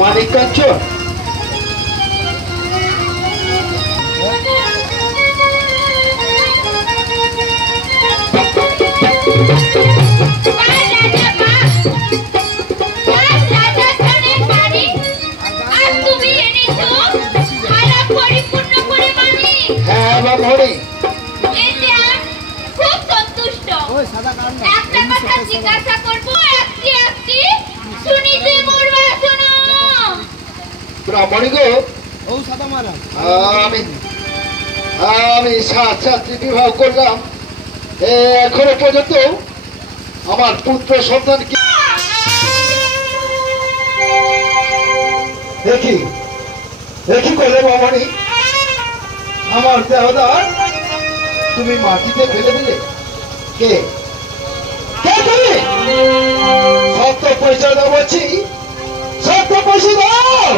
মানিক কাঞ্চন হ্যাঁ বামহরি খুব সন্তুষ্ট। একটা কথা জিজ্ঞাসা করবো, একটি শুনিতে মরবা শোনো। ব্রাহ্মণী গো, আমি 7 ছাত্রী বিবাহ করলাম, এখনো পর্যন্ত আমার পুত্র সন্তান কি দেখি দেখি করলে ব্রাহ্মণী, আমার দেহদার তুমি মাটিতে ফেলে দিলে। কে কে তুমি? সত্য পয়সা দাও বলছি, সত্য পয়সা দাও।